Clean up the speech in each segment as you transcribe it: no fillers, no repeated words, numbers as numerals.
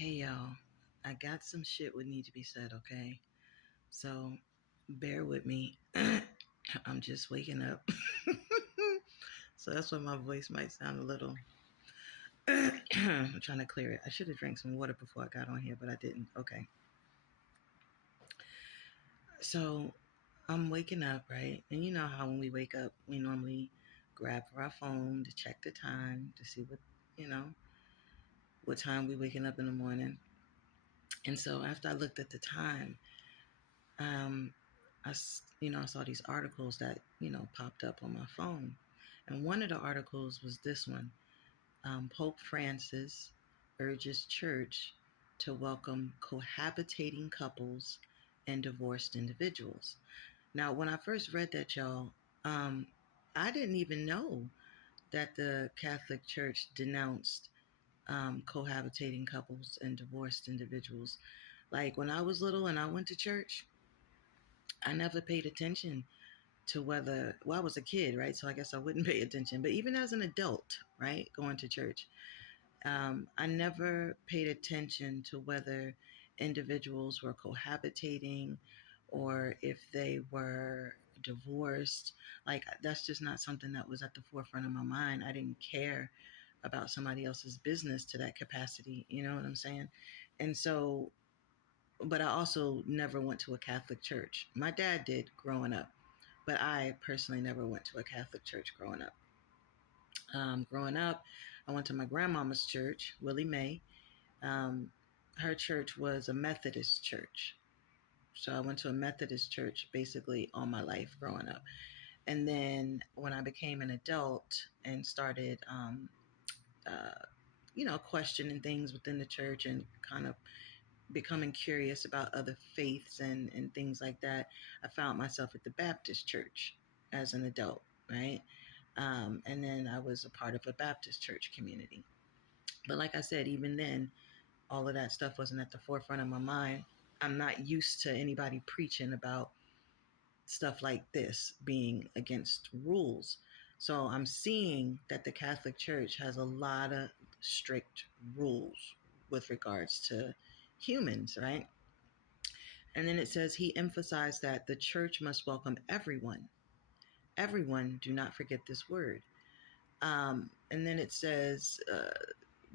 Hey y'all, I got some shit would need to be said, okay? So bear with me. I'm just waking up. So that's why my voice might sound a little I'm trying to clear it. I should have drank some water before I got on here, but I didn't. Okay. So I'm waking up, right? And you know how when we wake up, we normally grab for our phone to check the time to see what time we waking up in the morning. And so after I looked at the time, um, I saw these articles that, popped up on my phone. And one of the articles was this one. Pope Francis urges church to welcome cohabitating couples and divorced individuals. Now, when I first read that, y'all, I didn't even know that the Catholic Church denounced cohabitating couples and divorced individuals. Like when I was little and I went to church, I never paid attention to I was a kid, right? So I guess I wouldn't pay attention. But even as an adult, right, going to church, I never paid attention to whether individuals were cohabitating or if they were divorced. Like, that's just not something that was at the forefront of my mind. I didn't care about somebody else's business to that capacity. You know what I'm saying? And so, but I also never went to a Catholic church. My dad did growing up, but I personally never went to a Catholic church growing up. Growing up, I went to my grandmama's church, Willie Mae. Her church was a Methodist church. So I went to a Methodist church basically all my life growing up. And then when I became an adult and started, questioning things within the church and kind of becoming curious about other faiths and things like that, I found myself at the Baptist church as an adult, right? And then I was a part of a Baptist church community. But like I said, even then, all of that stuff wasn't at the forefront of my mind. I'm not used to anybody preaching about stuff like this being against rules. So I'm seeing that the Catholic Church has a lot of strict rules with regards to humans, right? And then it says he emphasized that the church must welcome everyone. Everyone, do not forget this word. And then it says,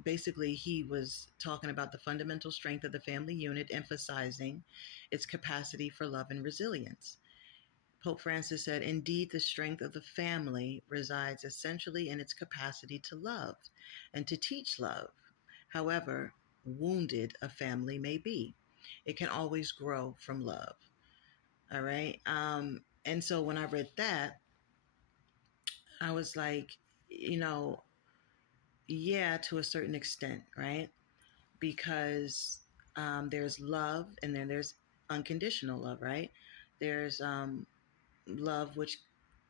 basically, he was talking about the fundamental strength of the family unit, emphasizing its capacity for love and resilience. Pope Francis said, indeed, the strength of the family resides essentially in its capacity to love and to teach love. However wounded a family may be, it can always grow from love. All right. And so when I read that, I was like, yeah, to a certain extent, right? Because there's love and then there's unconditional love, right? There's love which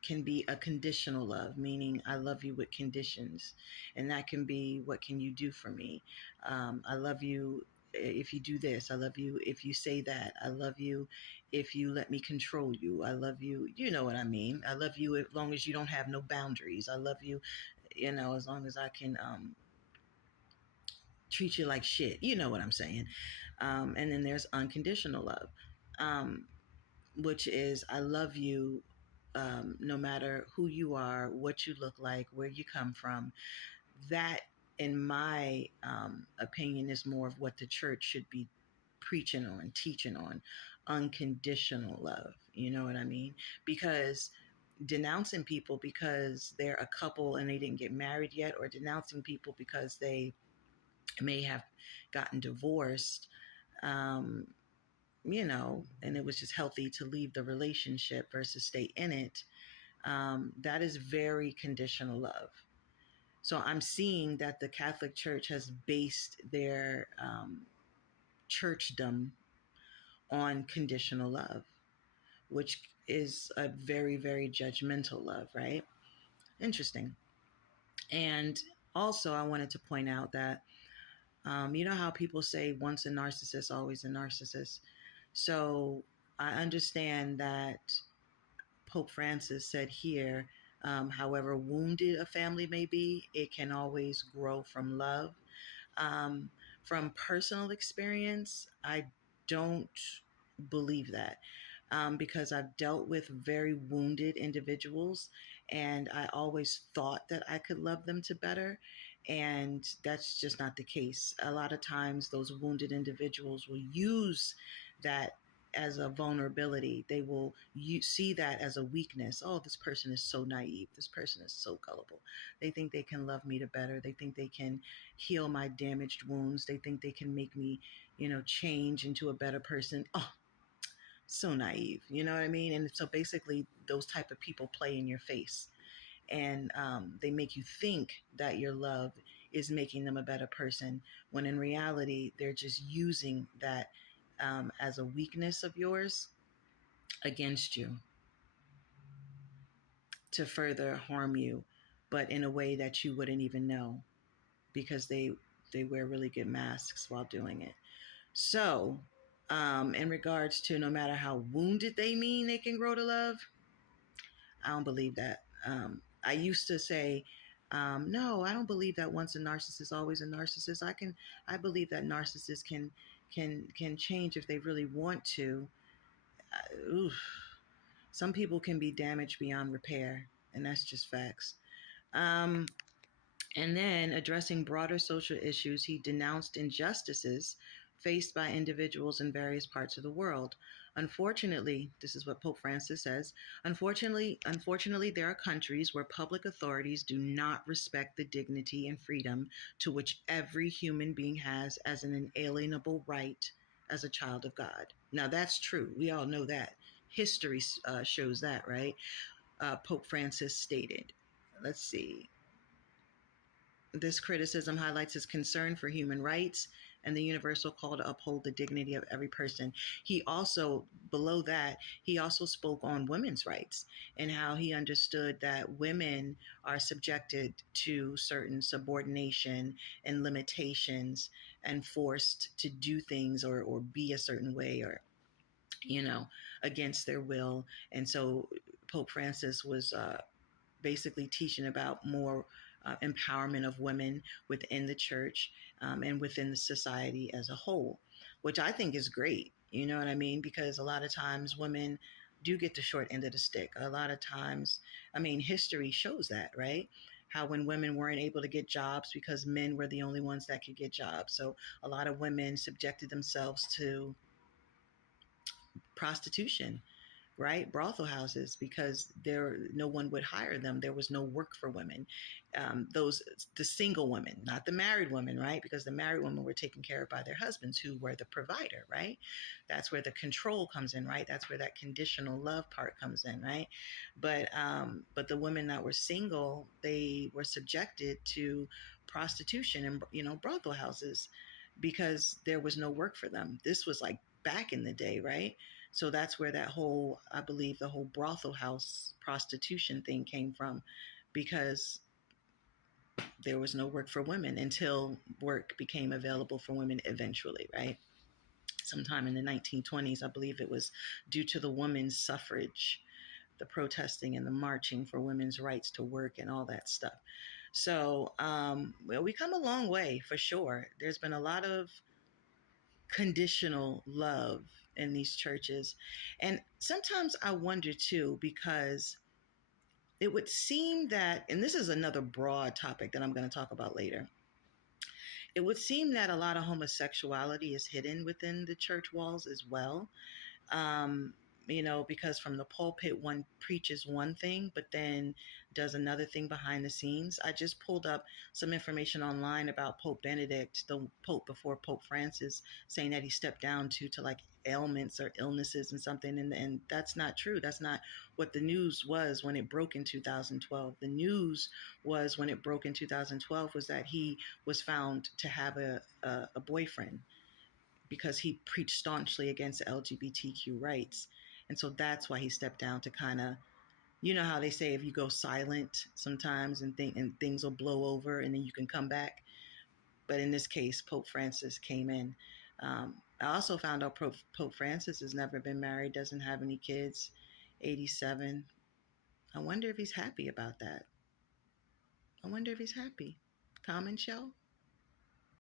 can be a conditional love, meaning I love you with conditions. And that can be, what can you do for me? I love you if you do this. I love you if you say that. I love you if you let me control you. I love you, you know what I mean? I love you as long as you don't have no boundaries. I love you, as long as I can treat you like shit. You know what I'm saying? And then there's unconditional love, which is I love you no matter who you are, what you look like, where you come from. That, in my opinion, is more of what the church should be preaching on, teaching on, unconditional love. You know what I mean? Because denouncing people because they're a couple and they didn't get married yet, or denouncing people because they may have gotten divorced, and it was just healthy to leave the relationship versus stay in it. That is very conditional love. So I'm seeing that the Catholic Church has based their churchdom on conditional love, which is a very, very judgmental love, right? Interesting. And also, I wanted to point out that, you know how people say once a narcissist, always a narcissist? So I understand that Pope Francis said here, however wounded a family may be, it can always grow from love. from personal experience, I don't believe that, because I've dealt with very wounded individuals, and I always thought that I could love them to better. And that's just not the case. A lot of times, those wounded individuals will use that as a vulnerability. They will see that as a weakness. Oh, this person is so naive. This person is so gullible. They think they can love me to better. They think they can heal my damaged wounds. They think they can make me, change into a better person. Oh, so naive. You know what I mean? And so basically, those type of people play in your face, and they make you think that your love is making them a better person, when in reality, they're just using that as a weakness of yours against you to further harm you, but in a way that you wouldn't even know, because they wear really good masks while doing it. So, in regards to no matter how wounded they mean they can grow to love, I don't believe that. I used to say, no, I don't believe that once a narcissist, always a narcissist. I believe that narcissists can change if they really want to. Oof. Some people can be damaged beyond repair, and that's just facts. Um, And then, addressing broader social issues, he denounced injustices faced by individuals in various parts of the world. Unfortunately, this is what Pope Francis says. Unfortunately, there are countries where public authorities do not respect the dignity and freedom to which every human being has as an inalienable right as a child of God. Now, that's true. We all know that. History shows that, right? Pope Francis stated. Let's see. This criticism highlights his concern for human rights and the universal call to uphold the dignity of every person. He also, below that, he also spoke on women's rights and how he understood that women are subjected to certain subordination and limitations and forced to do things or be a certain way, or against their will. And so Pope Francis was basically teaching about more empowerment of women within the church, and within the society as a whole, which I think is great. You know what I mean? Because a lot of times women do get the short end of the stick. A lot of times, I mean, history shows that, right? How when women weren't able to get jobs because men were the only ones that could get jobs. So a lot of women subjected themselves to prostitution, right? Brothel houses, because no one would hire them. There was no work for women. The single women, not the married women, right? Because the married women were taken care of by their husbands, who were the provider, right? That's where the control comes in, right? That's where that conditional love part comes in, right? But the women that were single, they were subjected to prostitution and brothel houses, because there was no work for them. This was like back in the day, right? So that's where that whole, I believe, the whole brothel house prostitution thing came from, because there was no work for women until work became available for women eventually, right? Sometime in the 1920s, I believe it was due to the women's suffrage, the protesting and the marching for women's rights to work and all that stuff. So, well, we come a long way for sure. There's been a lot of conditional love in these churches. And sometimes I wonder too, because it would seem that, and this is another broad topic that I'm going to talk about later, it would seem that a lot of homosexuality is hidden within the church walls as well. um, because from the pulpit, one preaches one thing, but then does another thing behind the scenes. I just pulled up some information online about Pope Benedict, the Pope before Pope Francis, saying that he stepped down to like ailments or illnesses and something. And that's not true. That's not what the news was when it broke in 2012. The news was, when it broke in 2012, was that he was found to have a boyfriend, because he preached staunchly against LGBTQ rights. And so that's why he stepped down, to kind of, how they say if you go silent sometimes and things will blow over and then you can come back. But in this case, Pope Francis came in. I also found out Pope Francis has never been married, doesn't have any kids, 87. I wonder if he's happy about that. I wonder if he's happy. Comment, y'all.